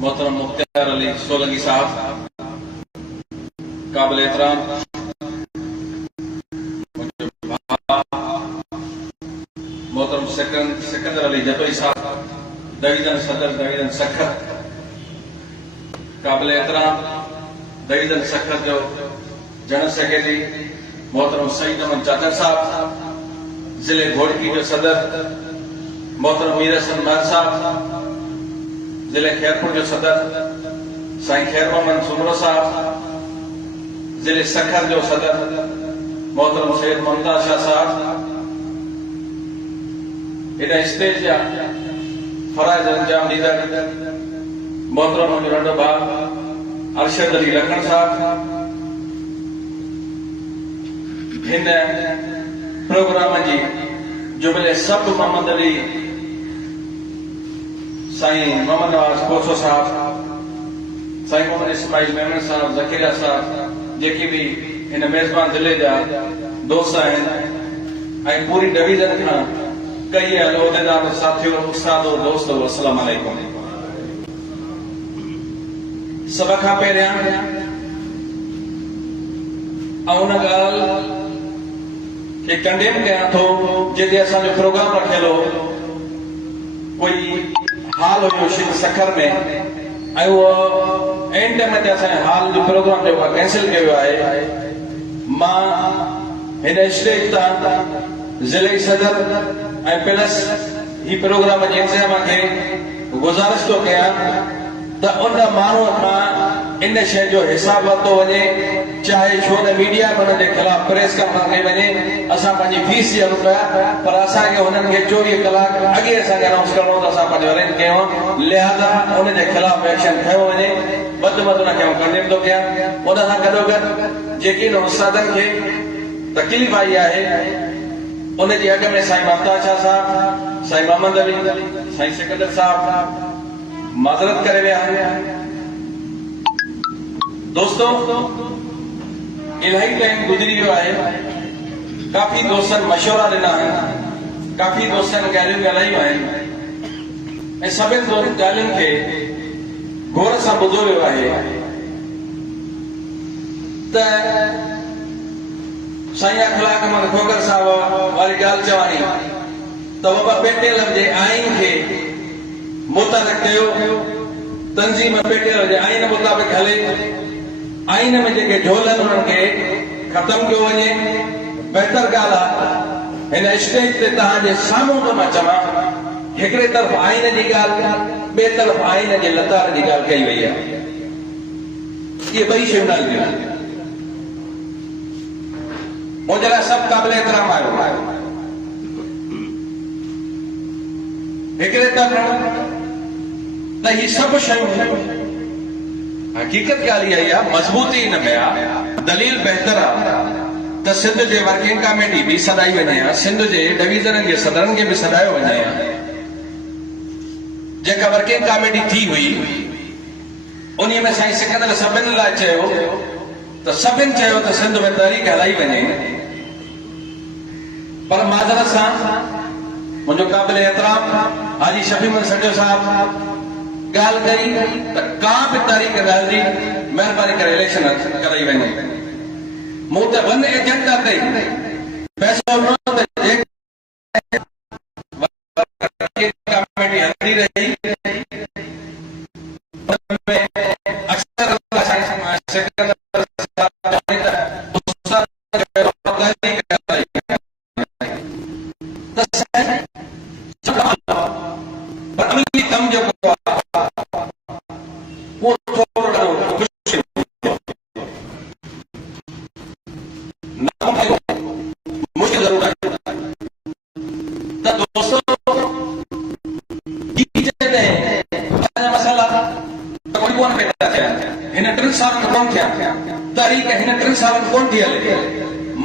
मोहतरम मुख्तार अली सोलंकी साहब, काबिल एहतराम मोहतरम सिकंदर अली जतोई साहब, डिवीजन सदर डिवीजन सखर, काबिल एहतराम डिवीजन सखर जो जनरल सेक्रेटरी मोहतरम सईद अहमद चाचर साहब, जिले घोड़की जो सदर मोहतरम मीर हसन मान साहब, जिले खैरपुर जो सदर साईं खैर मोहम्मद सुमरो साहब, जिले सखर जो सदर मोहतरम सैयद मुमताज शाह साहब, इन स्टेज जा फराइज अंजाम लीडर मोहतरम नंढो भाउ अरशद अली लखन साहब, इन प्रोग्राम जी जुबिले सब मोहम्मद अली साईं मोहम्मद नवाज कोसो साहब, साईं मोहम्मद इस्माइल मेमन साहब, ज़कीरा साहब, जेके भी इन मेज़बान जिले जा दोस्त आहिनि ऐं पूरी डिवीजन खां कई अलहदेदार साथियों उस्तादो दोस्तो अस्सलाम वालेकुम। सब खां पहिरियां उन ॻाल्हि खे कंडेम कयां थो जिते असांजो प्रोग्राम रखियल हो, कोई हाल हुयो शिव सखर में ऐं उहो एंड टाइम ते असांजे हाल जो प्रोग्राम जेको आहे कैंसिल कयो आहे। मां हिन स्टेज तां ज़िले सदर ऐं प्लस ही प्रोग्राम जे इंतज़ाम खे गुज़ारिश थो कयां त उन माण्हूअ खां इन शइ जो हिसाब वरितो वञे, चाहे छो न मीडिया में उनजे ख़िलाफ़ प्रेस कॉन्फ्रेंस कई वञे। असां पंहिंजी फीस ॾियऊं पिया, पर असांखे हुननि खे 24 कलाक अॻे असांखे अनाउंस करणो त असां पंहिंजो अरेंज कयूं, लिहाज़ा उनजे ख़िलाफ़ एक्शन खयो वञे। वधि में वधि उनखे आउं कंडेम थो कयां। उन सां गॾोगॾु जेकी इन उस्तादनि खे तकलीफ़ आई आहे उनजे अॻ में साईं मुमताज शाह साहब, साईं मोहम्मद अली, साईं सिकंदर साहब माज़रत करे विया आहिनि। दोस्तों, इलाही टाइम गुज़री वियो आहे, काफ़ी दोस्तनि मशवरा ॾिना आहिनि, काफ़ी दोस्तनि ॻाल्हियूं ॻाल्हायूं आहिनि ऐं सभिनि ॻाल्हियुनि खे गौर सां ॿुधो वियो आहे त साईं अखलाक अहमद खोगर साहब वारी ॻाल्हि चवानी त बाबा पेटेल जे आइन खे मुताबिक़ कयो, तंज़ीम पेटेल जे आइन मुताबिक़ हले, आइन में जेके झोल आहिनि उन्हनि खे ख़तम कयो वञे। बहितर ॻाल्हि आहे हिन स्टेज ते तव्हांजे साम्हूं थो मां चवां, हिकिड़े तरफ़ आइन जी ॻाल्हि, ॿिए तरफ़ आइन जे लतार जी ॻाल्हि कई वई आहे। इहे ॿई शयूं न हलंदियूं। मुंहिंजे लाइ सभु क़ाबिल एहतराम आयो। हिकिड़े तरफ़ त ही सभु शयूं हक़ीक़त ॻाल्हि इहा आहे, मज़बूती हिन में आहे, दलील बहितर आहे त सिंध जे वर्किंग कमेटी बि सॾाई वञे हा, सिंध जे डिवीज़न जे सदरनि खे बि सॾायो वञे हा। जेका वर्किंग कमेटी थी हुई उन में साईं सिकंदर सभिनि लाइ चयो त सभिनि चयो त सिंध में तहरीक हलाई वञे, पर माज़रत सां मुंहिंजो क़ाबिल एहतराम हाजी शफी मोहम्मद संजो साहब ॻाल्हि कई त का बि तहरीक न हलंदी, महिरबानी करे इलेक्शन कराई वञे। मूं त वन एजेंडा ते पैसो कमेटी हलंदी रही,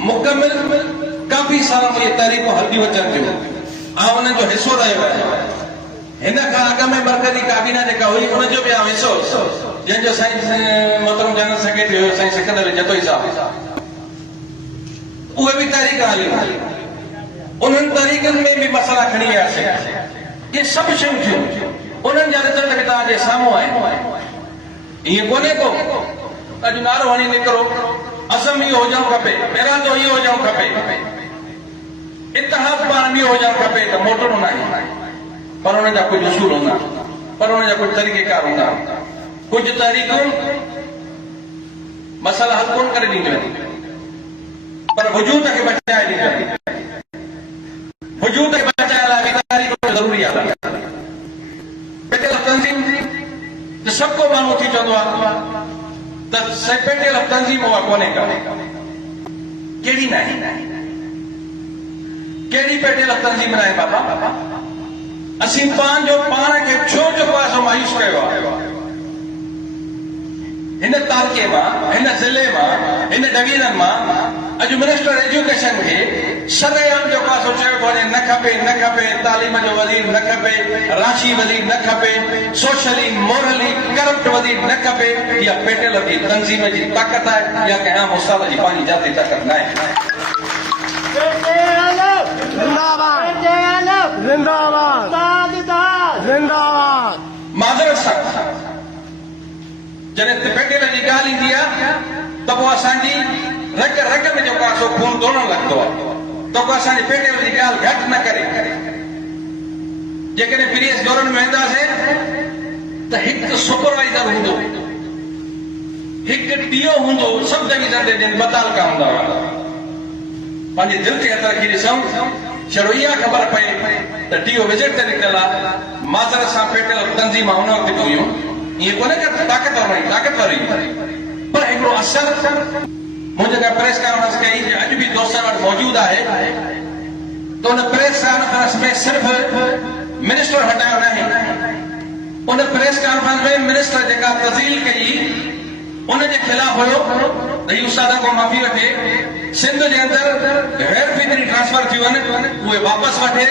मुकमिल काफ़ी सारा ये तहरीकूं हल्दी वचन थियूं, उन्हनि जो हिसो रहियो आहे। हिन खां अॻ में मरकज़ी काबीना जेका हुई उनजो बि हिसो, जंहिंजो साईं मोहतरम जनरल सेक्रेटरी हुयो साईं सिकंदर जतोई साहब, उहे बि तहरीक हली। उन्हनि तहरीकनि में बि मसइला खणी वियासीं। ये सभु शयूं थियूं, उन्हनि जा रिज़ल्ट बि तव्हांजे जे साम्हूं आहिनि ईअं कोन्हे को अॼु नारो हणी निकिरो असम इहो हुजणु खपे इरादो इहो हुजणु खपे इतिहाद पाण इहो हुजणु खपे त मोटणो न आहे पर हुन जा कुझु उसूल हूंदा पर हुन जा कुझु तरीक़ेकार हूंदा कुझु तहरीकूं मसइला हल कोन करे ॾींदियूं आहिनि पर वजूद खे बचाए ॾींदियूं आहिनि वजूद खे बचाइण लाइ बि तहरीक ज़रूरी आहे पेटियल तंज़ीम त सभु को माण्हू थी चवंदो आहे त पेटियल तंज़ीम उहा कोन्हे का कहिड़ी न आहे कहिड़ी पेटियल तंज़ीम न आहे बाबा असीं पंहिंजो पाण खे छो जेको आहे सो मायूस कयो आहे हिन तालुके मां हिन ज़िले मां हिन डिवीज़न मां अॼु मिनिस्टर एजुकेशन खे सरेआम जेको आहे सो चयो थो वञे न खपे तालीम जो वज़ीर न खपे राशी वज़ीर न खपे सोशली मोरली करप्ट वज़ीर न खपे इहा पेटियल जी तंज़ीम जी ताक़त आहे या कंहिं आम उस्ताद जी पंहिंजी जाती ताक़त न आहे माज़रत सां जॾहिं पेटियल जी ॻाल्हि ईंदी आहे त पोइ असांजी रग रग में जेको आहे सो खून दौड़ण लॻंदो आहे त पोइ असांजी पेटियल जी ॻाल्हि घटि न करे जेकॾहिं प्रीवियस दौरनि में वेंदासीं त हिकु सुपरवाइज़र हूंदो हिकु टीओ हूंदो सभु डिवीज़न ते जिन बतालका हूंदा हुआ पंहिंजे दिलि खे हथ रखी ॾिसूं छड़ो इहा ख़बर पए त टीओ विज़िट ते निकितल आहे माज़रत सां पेटियल तंज़ीम हुन वक़्तु हुयूं ईअं कोन्हे का ताक़तवर पर हिकिड़ो असर मुंहिंजे का प्रेस कॉन्फ्रेंस कई अॼु बि दोस्तनि वटि मौजूदु आहे त उन प्रेस कॉन्फ्रेंस में सिर्फ़ु मिनिस्टर हटायो न आहे उन प्रेस कॉन्फ्रेंस में मिनिस्टर जेका तज़ील कई उनजे ख़िलाफ़ हुयो त इहो उस्ताद को माफ़ी वठे सिंध जे अंदरि गैर फितरी ट्रांसफर थियूं आहिनि उहे वापसि वठे